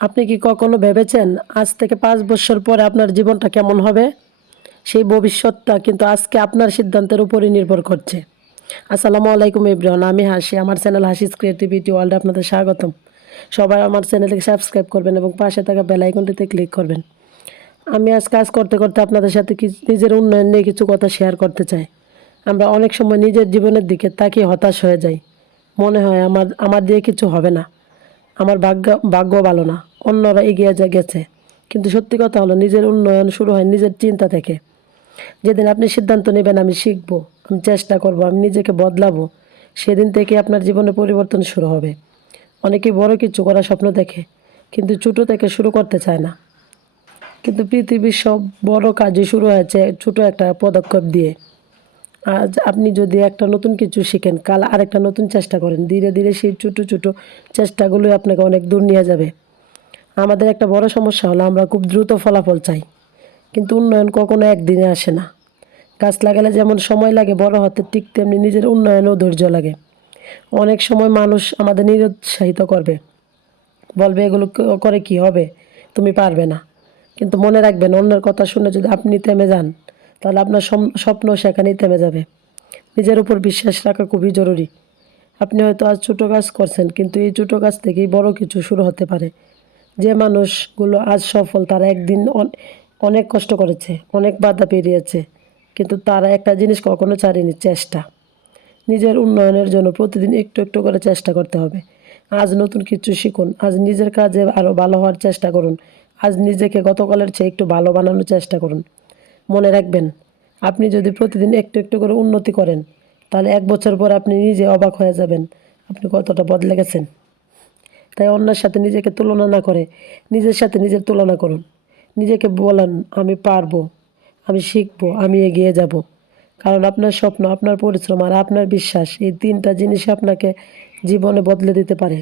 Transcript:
আপনি কি কখনো ভেবেছেন আজ থেকে ৫ বছর পরে আপনার জীবনটা কেমন হবে? সেই ভবিষ্যৎটা কিন্তু আজকে আপনার সিদ্ধান্তের উপরই নির্ভর করছে। আসসালামু আলাইকুম এভরিওয়ান, আমি হাসি। আমার চ্যানেল হাসিস ক্রিয়েটিভিটি ওয়ার্ল্ডে আপনাদের স্বাগতম। সবাই আমার চ্যানেলকে সাবস্ক্রাইব করবেন এবং পাশে থাকা বেল আইকনটিতে ক্লিক করবেন। আমি আজ কাজ করতে করতে আপনাদের সাথে নিজের উন্নয়ন নিয়ে কিছু কথা শেয়ার করতে চাই। আমরা অনেক সময় নিজের জীবনের দিকে তাকিয়ে হতাশ হয়ে যাই। মনে হয় আমার আমার দিয়ে কিছু হবে না, আমার ভাগ্য ভালো না, অন্যরা এগিয়ে গেছে। কিন্তু সত্যি কথা হলো, নিজের উন্নয়ন শুরু হয় নিজের চিন্তা থেকে। যেদিন আপনি সিদ্ধান্ত নেবেন আমি শিখব, আমি চেষ্টা করব, আমি নিজেকে বদলাবো, সেদিন থেকে আপনার জীবনে পরিবর্তন শুরু হবে। অনেকেই বড় কিছু করার স্বপ্ন দেখে, কিন্তু ছোটো থেকে শুরু করতে চায় না। কিন্তু পৃথিবীর সব বড় কাজই শুরু হয়েছে ছোটো একটা পদক্ষেপ দিয়ে। আজ আপনি যদি একটা নতুন কিছু শিখেন, কাল আরেকটা নতুন চেষ্টা করেন, ধীরে ধীরে সেই ছোটো ছোটো চেষ্টাগুলোই আপনাকে অনেক দূর নিয়ে যাবে। আমাদের একটা বড় সমস্যা হলো আমরা খুব দ্রুত ফলাফল চাই, কিন্তু উন্নয়ন কখনো একদিনে আসে না। গাছ লাগালে যেমন সময় লাগে বড় হতে, ঠিক তেমনি নিজের উন্নয়নেও ধৈর্য লাগে। অনেক সময় মানুষ আমাদের নিরুৎসাহিত করবে, বলবে এগুলো করে কি হবে, তুমি পারবে না। কিন্তু মনে রাখবেন, অন্যের কথা শুনে যদি আপনি থেমে যান, তাহলে আপনার স্বপ্ন সেখানেই থেমে যাবে। নিজের উপর বিশ্বাস রাখা খুবই জরুরি। আপনি হয়তো আজ ছোটো কাজ করছেন, কিন্তু এই ছোটো কাজ থেকেই বড় কিছু শুরু হতে পারে। যে মানুষগুলো আজ সফল, তারা একদিন অনেক কষ্ট করেছে, অনেক বাধা পেরিয়েছে, কিন্তু তারা একটা জিনিস কখনো ছাড়েনি, চেষ্টা। নিজের উন্নয়নের জন্য প্রতিদিন একটু একটু করে চেষ্টা করতে হবে। আজ নতুন কিছু শিখুন, আজ নিজের কাজে আরও ভালো হওয়ার চেষ্টা করুন, আজ নিজেকে গতকালের চেয়ে একটু ভালো বানানোর চেষ্টা করুন। মনে রাখবেন, আপনি যদি প্রতিদিন একটু একটু করে উন্নতি করেন, তাহলে ১ বছর পর আপনি নিজে অবাক হয়ে যাবেন আপনি কতটা বদলে গেছেন। তাই অন্যের সাথে নিজেকে তুলনা না করে নিজের সাথে নিজের তুলনা করুন। নিজেকে বলেন, আমি পারবো, আমি শিখবো, আমি এগিয়ে যাব। কারণ আপনার স্বপ্ন, আপনার পরিশ্রম আর আপনার বিশ্বাস, এই ৩টা জিনিস আপনাকে জীবনে বদলে দিতে পারে।